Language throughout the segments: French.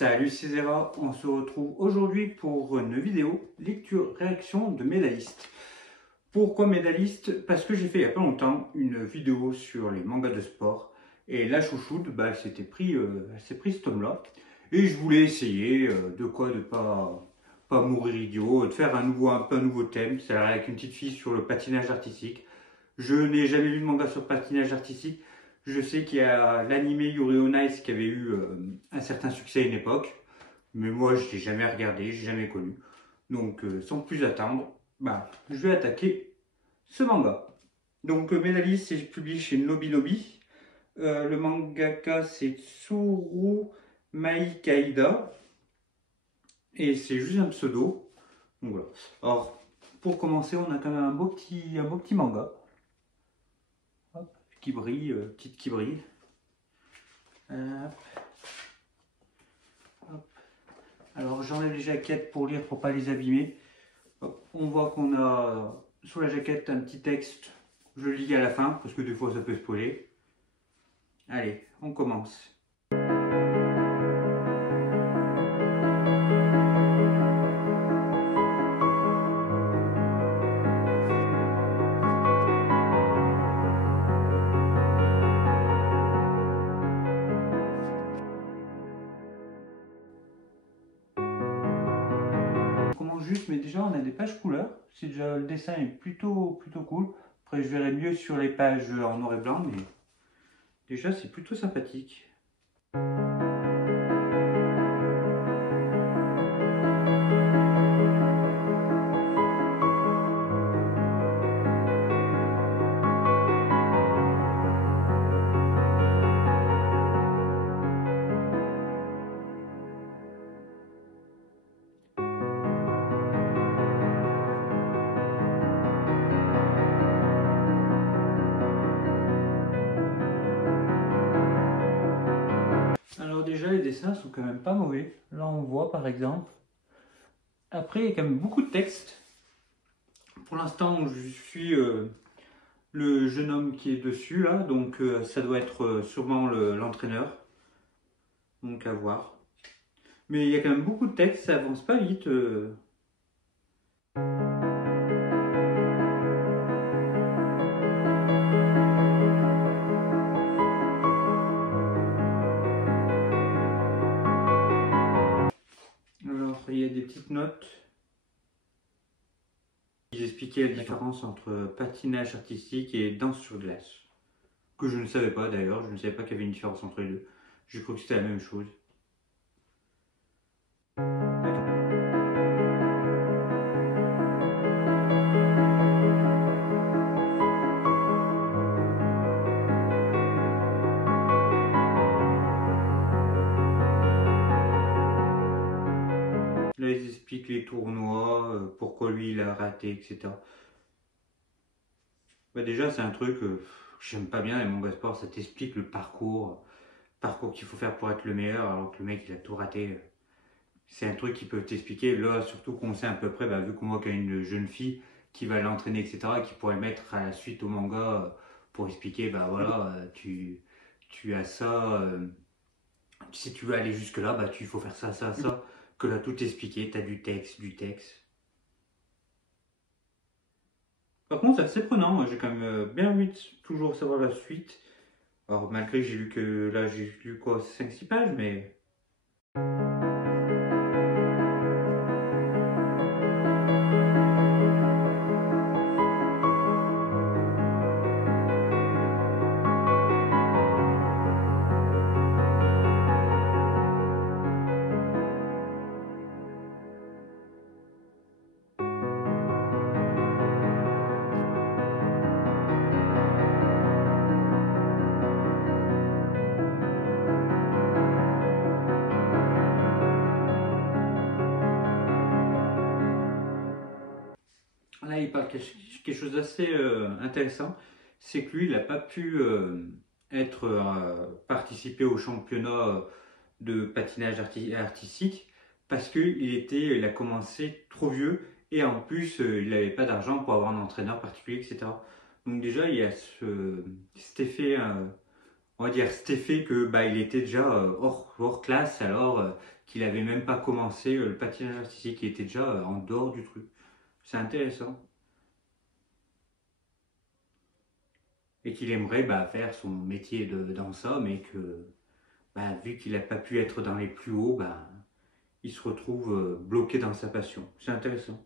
Salut, c'est Zera, on se retrouve aujourd'hui pour une vidéo lecture-réaction de Médailliste. Pourquoi Médailliste? Parce que j'ai fait il n'y a pas longtemps une vidéo sur les mangas de sport et la chouchoute, elle s'est pris ce tome-là et je voulais essayer de pas mourir idiot, de faire un peu un nouveau thème, c'est avec une petite fille sur le patinage artistique. Je n'ai jamais lu de manga sur le patinage artistique. Je sais qu'il y a l'anime Yuri on Ice qui avait eu un certain succès à une époque, mais moi je l'ai jamais regardé, j'ai jamais connu. Donc sans plus attendre, je vais attaquer ce manga. Donc Médailliste, c'est publié chez Nobinobi. Le mangaka c'est Tsuru Maikaida et c'est juste un pseudo. Donc voilà. Alors pour commencer, on a quand même un beau petit manga. Hop, qui brille, petite qui brille. Hop. Hop. Alors j'enlève les jaquettes pour lire, pour pas les abîmer. Hop. On voit qu'on a sur la jaquette un petit texte. Je le lis à la fin parce que des fois ça peut spoiler. Allez, on commence. Juste, mais déjà on a des pages couleurs, c'est déjà le dessin est plutôt cool. Après je verrai mieux sur les pages en noir et blanc, mais déjà c'est plutôt sympathique. Alors déjà les dessins sont quand même pas mauvais. Là on voit par exemple. Après il y a quand même beaucoup de texte. Pour l'instant je suis le jeune homme qui est dessus là, donc ça doit être sûrement l'entraîneur. Donc à voir. Mais il y a quand même beaucoup de texte, ça avance pas vite. Alors, il y a des petites notes. Ils expliquaient la différence entre patinage artistique et danse sur glace. Que je ne savais pas d'ailleurs, je ne savais pas qu'il y avait une différence entre les deux. J'ai cru que c'était la même chose. Là, ils expliquent les tournois, pourquoi lui il a raté, etc. Déjà, c'est un truc que j'aime pas bien les mangas sport, ça t'explique le parcours qu'il faut faire pour être le meilleur, alors que le mec il a tout raté. C'est un truc qui peut t'expliquer, là, surtout qu'on sait à peu près, vu qu'on voit qu'il y a une jeune fille qui va l'entraîner, etc., qui pourrait mettre à la suite au manga pour expliquer, voilà, tu as ça, si tu veux aller jusque-là, il faut faire ça, ça, ça, que là, tout est expliqué, tu as du texte. Par contre, c'est assez prenant, moi j'ai quand même bien envie de toujours savoir la suite. Alors, malgré que j'ai lu que, là, j'ai lu quoi, 5-6 pages, mais... Là, il parle quelque chose d'assez intéressant, c'est que lui, il n'a pas pu participer au championnat de patinage artistique parce qu'il a commencé trop vieux et en plus, il n'avait pas d'argent pour avoir un entraîneur particulier, etc. Donc déjà, il y a cet effet on va dire, cet effet que il était déjà hors classe alors qu'il avait même pas commencé le patinage artistique, il était déjà en dehors du truc. C'est intéressant. Et qu'il aimerait faire son métier dans ça, mais que vu qu'il n'a pas pu être dans les plus hauts, il se retrouve bloqué dans sa passion. C'est intéressant.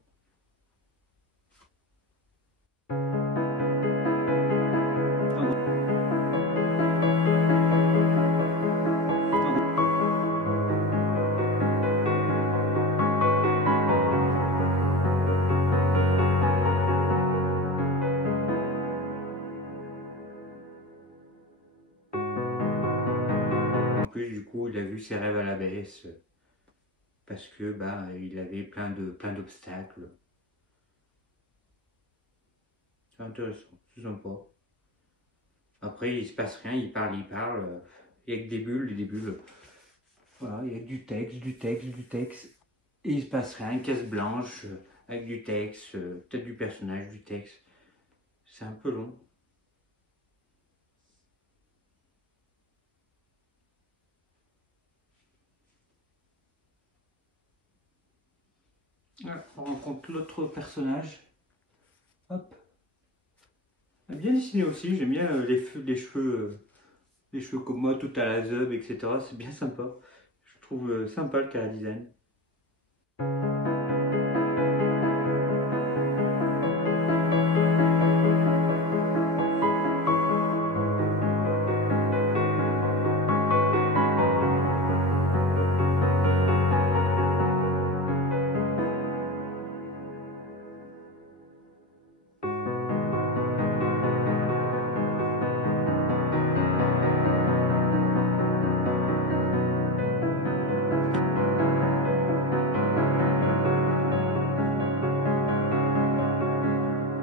En plus, du coup, il a vu ses rêves à la baisse parce que il avait plein d'obstacles. C'est intéressant, c'est sympa. Après, il se passe rien, il parle. Il y a que des bulles. Voilà, il y a que du texte. Et il se passe rien, une caisse blanche avec du texte, peut-être du personnage, du texte. C'est un peu long. Voilà, on rencontre l'autre personnage. Hop. Bien dessiné aussi, j'aime bien les cheveux comme moi, tout à la zub, etc. C'est bien sympa. Je trouve sympa le cara design.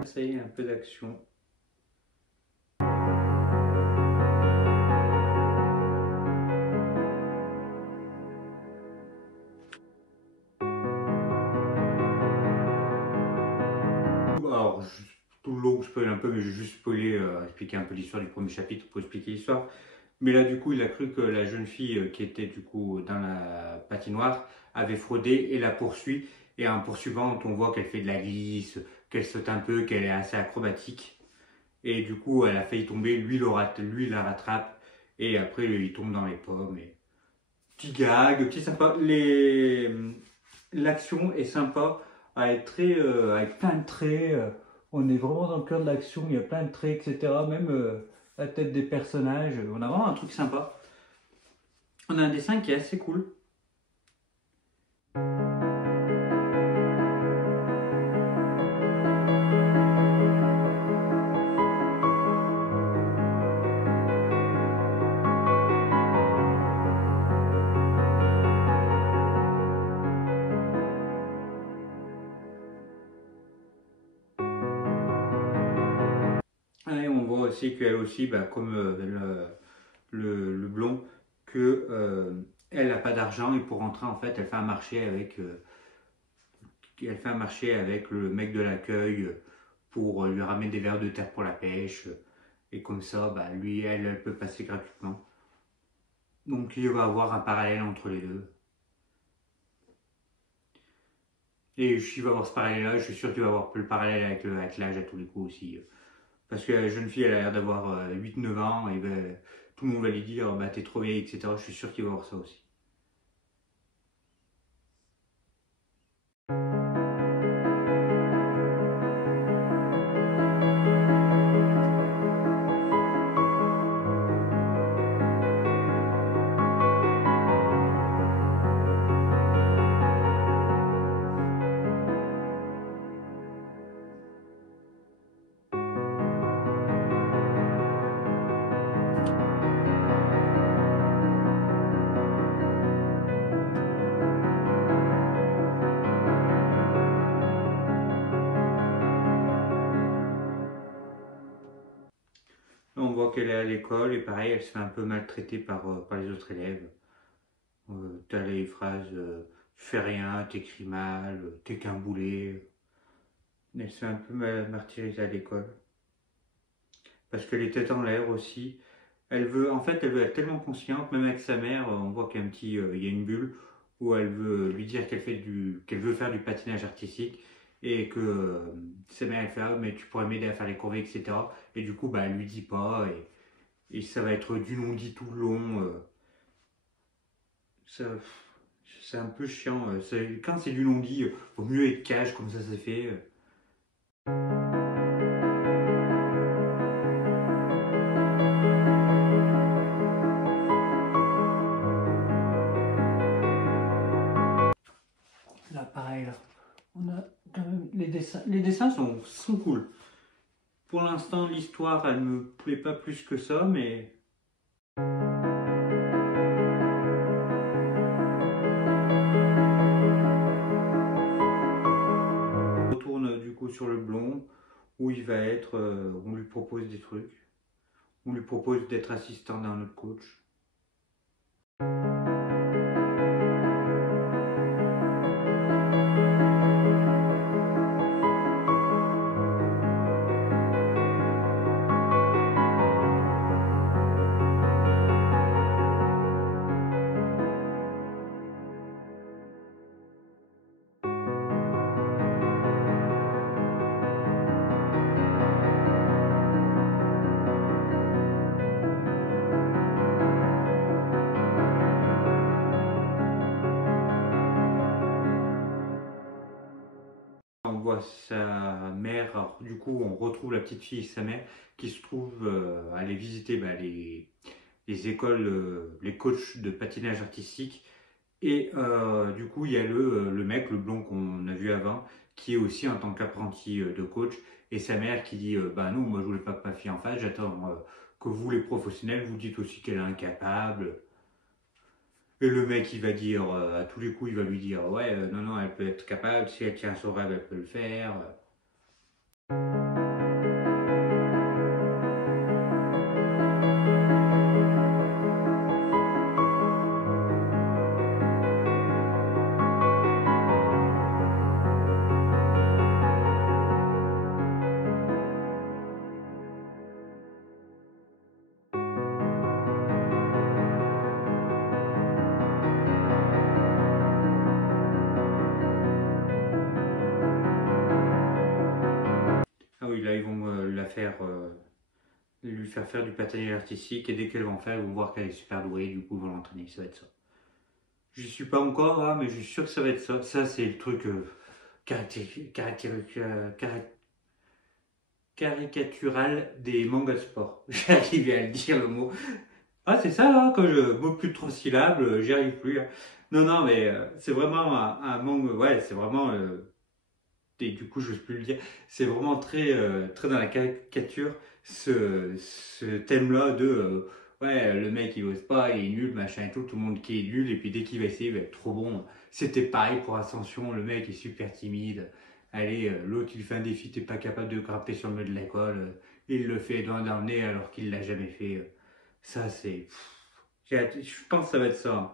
Ça y est, un peu d'action. Alors, tout le long, je spoil un peu, mais je vais juste spoiler, expliquer un peu l'histoire du premier chapitre pour expliquer l'histoire. Mais là, du coup, il a cru que la jeune fille qui était du coup dans la patinoire avait fraudé et la poursuit. Et en poursuivant, on voit qu'elle fait de la glisse, qu'elle saute un peu, qu'elle est assez acrobatique. Et du coup, elle a failli tomber, lui la rattrape. Et après, il tombe dans les pommes. Et... Petit gag, petit sympa. L'action est sympa, avec plein de traits. On est vraiment dans le cœur de l'action, il y a plein de traits, etc. Même la tête des personnages. On a vraiment un truc sympa. On a un dessin qui est assez cool. Et on voit aussi qu'elle aussi, comme le blond, que elle n'a pas d'argent et pour rentrer en fait, elle fait un marché avec le mec de l'accueil pour lui ramener des vers de terre pour la pêche. Et comme ça, lui, elle peut passer gratuitement. Donc il va y avoir un parallèle entre les deux. Et il va y avoir ce parallèle-là, je suis sûr qu'il va y avoir le parallèle avec l'âge à tous les coups aussi. Parce que la jeune fille, elle a l'air d'avoir 8-9 ans, et tout le monde va lui dire, t'es trop vieille, etc. Je suis sûr qu'il va y avoir ça aussi. Là, on voit qu'elle est à l'école, et pareil, elle se fait un peu maltraiter par les autres élèves. T'as les phrases tu fais rien, t'écris mal, t'es qu'un boulet. Elle se fait un peu martyriser à l'école. Parce que les têtes en l'air aussi, En fait, elle veut être tellement consciente, même avec sa mère, on voit qu'il y a il y a une bulle où elle veut lui dire qu'elle veut faire du patinage artistique et que sa mère elle fait ah, mais tu pourrais m'aider à faire les courvées, etc. Et du coup, bah, elle lui dit pas et ça va être du non-dit tout le long. Ça, c'est un peu chiant. Quand c'est du non-dit, vaut mieux être cash comme ça fait. Là, pareil, là. On a quand même les dessins sont cool. Pour l'instant, l'histoire, elle me plaît pas plus que ça, mais on retourne du coup sur le blond, où il va être, on lui propose des trucs. On lui propose d'être assistant d'un autre coach. On voit sa mère, alors, du coup on retrouve la petite fille et sa mère qui se trouvent aller visiter les écoles, les coachs de patinage artistique. Et du coup il y a le mec, le blond qu'on a vu avant, qui est aussi en tant qu'apprenti de coach. Et sa mère qui dit bah non, moi je voulais pas que ma fille en fasse, j'attends que vous les professionnels vous dites aussi qu'elle est incapable. Et le mec, il va dire, à tous les coups, il va lui dire, ouais, non, non, elle peut être capable, si elle tient son rêve, elle peut le faire. Ah oui, là, ils vont lui faire faire du patinage artistique, et dès qu'elle va en faire, ils vont voir qu'elle est super douée, du coup, ils vont l'entraîner, ça va être ça. J'y suis pas encore, hein, mais je suis sûr que ça va être ça. Ça, c'est le truc caricatural des mangas de sport. J'ai arrivé à le dire, le mot. Ah, c'est ça, là, quand je mot plus de 3 syllabes, j'y arrive plus, hein. Non, non, mais c'est vraiment un manga, ouais, c'est vraiment, et du coup, je n'ose plus le dire, c'est vraiment très dans la caricature, ce thème-là de, ouais, le mec, il ose pas, il est nul, machin et tout le monde qui est nul, et puis dès qu'il va essayer, il va être trop bon. C'était pareil pour Ascension, le mec est super timide. Allez, l'autre, il fait un défi, t'es pas capable de grimper sur le mur de l'école, il le fait dans le nez alors qu'il l'a jamais fait. Ça, c'est... Je pense que ça va être ça, hein.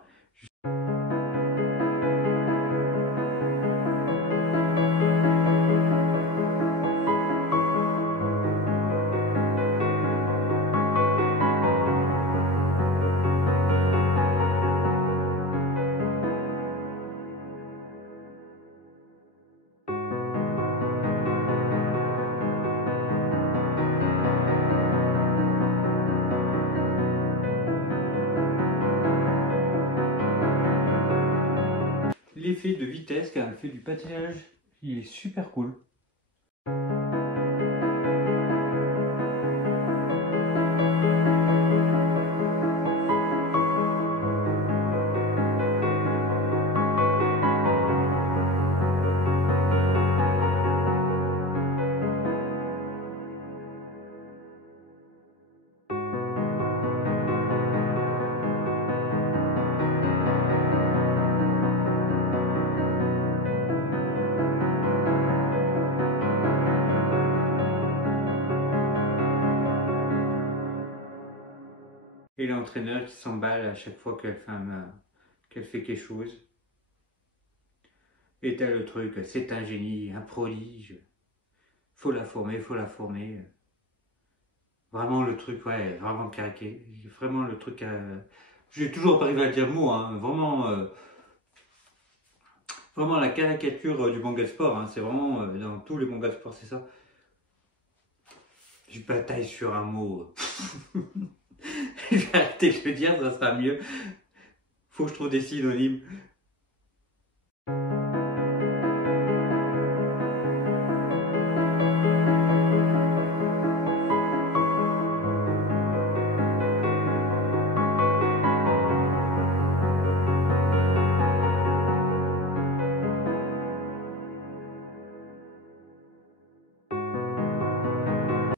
L'effet de vitesse quand elle fait du patinage, il est super cool. Et l'entraîneur qui s'emballe à chaque fois qu'elle fait quelque chose. Et t'as le truc, c'est un génie, un prodige. Faut la former, faut la former. Vraiment le truc, ouais, vraiment caraqué. Vraiment le truc. J'ai toujours pas arrivé à dire le mot, hein. Vraiment, vraiment la caricature du manga de sport. Hein. C'est vraiment dans tous les mangas de sport, c'est ça. Je bataille sur un mot. Je vais arrêter de le dire, ça sera mieux. Faut que je trouve des synonymes.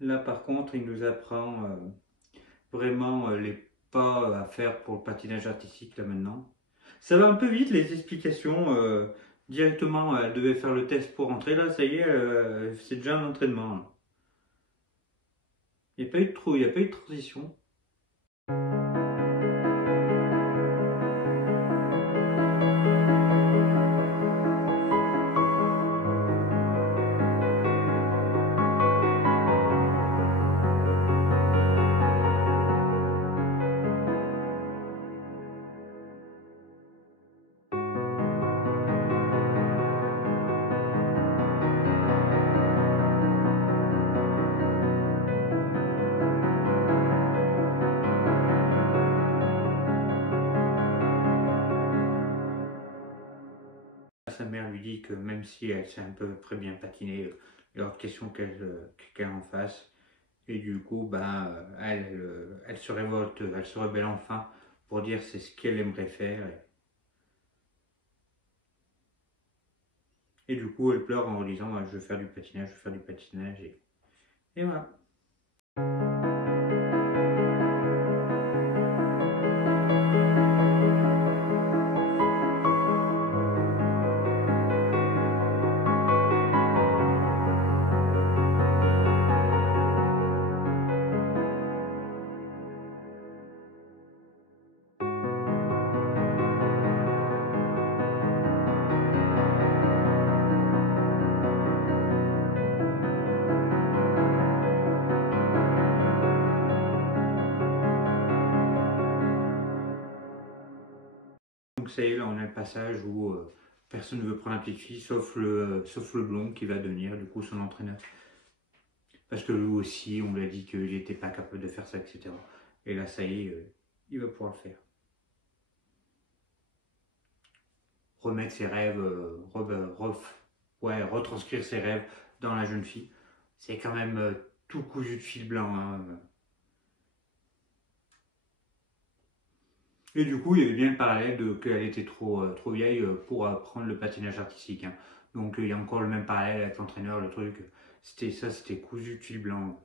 Là, par contre, il nous apprend vraiment les pas à faire pour le patinage artistique là maintenant. Ça va un peu vite les explications. Directement, elle devait faire le test pour rentrer. Là, ça y est, c'est déjà un entraînement. Là. Il n'y a pas eu de trou, il n'y a pas eu de transition. Sa mère lui dit que même si elle sait un peu près bien patiner, il y a hors de question qu'elle en fasse. Et du coup, bah, elle se révolte, elle se rebelle enfin pour dire c'est ce qu'elle aimerait faire. Et du coup, elle pleure en disant je veux faire du patinage, je veux faire du patinage. Et voilà. Donc ça y est, là on a le passage où personne ne veut prendre la petite fille sauf le blond qui va devenir du coup son entraîneur. Parce que lui aussi, on lui a dit qu'il n'était pas capable de faire ça, etc. Et là ça y est, il va pouvoir le faire. Remettre ses rêves, retranscrire ses rêves dans la jeune fille. C'est quand même tout cousu de fil blanc. Hein. Et du coup, il y avait bien le parallèle qu'elle était trop vieille pour apprendre le patinage artistique. Hein. Donc il y a encore le même parallèle avec l'entraîneur, le truc. C'était cousu de fil blanc.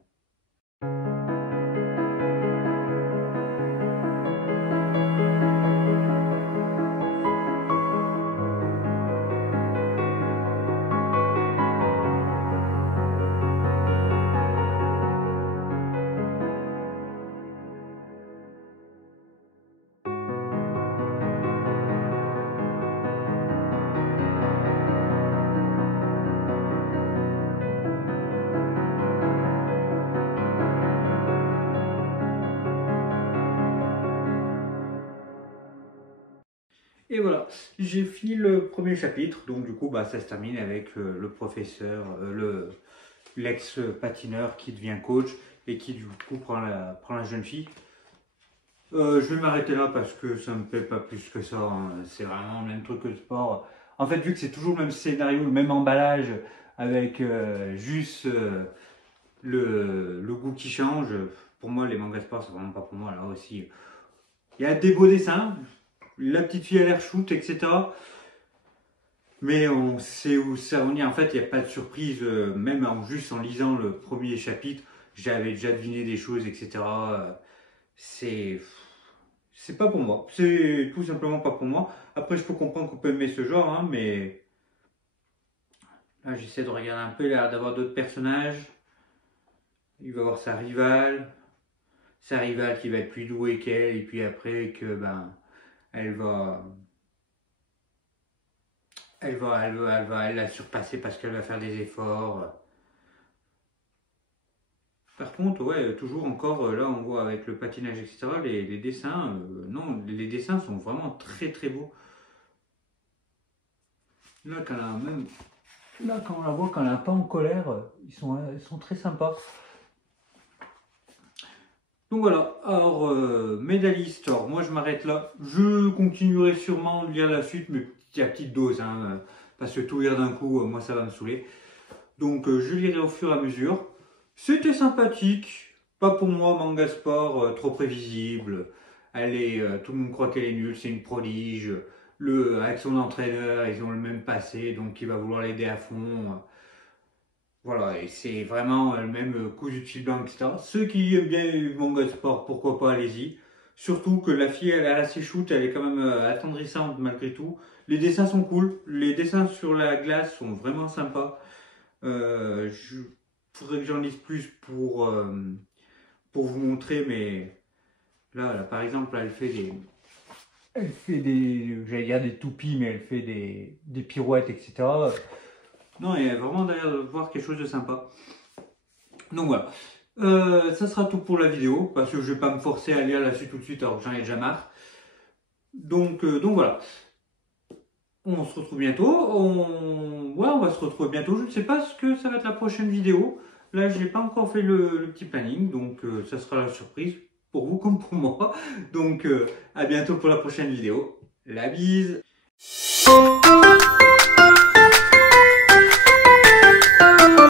Et voilà, j'ai fini le premier chapitre, donc du coup bah, ça se termine avec le professeur, l'ex-patineur qui devient coach et qui du coup prend la jeune fille. Je vais m'arrêter là parce que ça me plaît pas plus que ça, hein. C'est vraiment le même truc que le sport. En fait, vu que c'est toujours le même scénario, le même emballage, avec juste le goût qui change, pour moi les mangas sport c'est vraiment pas pour moi là aussi. Il y a des beaux dessins, la petite fille a l'air shoot, etc. Mais on sait où ça en est. En fait, il n'y a pas de surprise. Même juste en lisant le premier chapitre, j'avais déjà deviné des choses, etc. C'est c'est pas pour moi. C'est tout simplement pas pour moi. Après, je peux comprendre qu'on peut aimer ce genre, hein, mais là, j'essaie de regarder un peu. Il a l'air d'avoir d'autres personnages. Il va avoir sa rivale qui va être plus douée qu'elle, et puis après que ben elle va elle la surpasser parce qu'elle va faire des efforts. Par contre, ouais, toujours encore, là on voit avec le patinage, etc., les dessins, non, les dessins sont vraiment très très beaux. Là, quand on la voit, quand elle n'est pas en colère, ils sont très sympas. Donc voilà, alors Medalist, alors moi je m'arrête là. Je continuerai sûrement de lire la suite, mais à petite dose, hein, parce que tout lire d'un coup, moi ça va me saouler. Donc je lirai au fur et à mesure. C'était sympathique, pas pour moi, manga sport, trop prévisible. Tout le monde croit qu'elle est nulle, c'est une prodige. Avec son entraîneur, ils ont le même passé, donc il va vouloir l'aider à fond. Voilà, et c'est vraiment le même cousu de fil blanc, etc. Ceux qui aiment bien le manga sport, pourquoi pas, allez-y. Surtout que la fille, elle est assez shoot, elle est quand même attendrissante malgré tout. Les dessins sont cool, les dessins sur la glace sont vraiment sympas. Je faudrait que j'en lise plus pour vous montrer, mais là, par exemple, elle fait j'allais dire des toupies, mais elle fait des pirouettes, etc. Non, il y a vraiment derrière de voir quelque chose de sympa. Donc voilà. Ça sera tout pour la vidéo, parce que je vais pas me forcer à lire la suite tout de suite, alors que j'en ai déjà marre. Donc voilà. On se retrouve bientôt. Ouais, on va se retrouver bientôt. Je ne sais pas ce que ça va être la prochaine vidéo. Là, j'ai pas encore fait le petit planning, donc ça sera la surprise pour vous comme pour moi. Donc à bientôt pour la prochaine vidéo. La bise!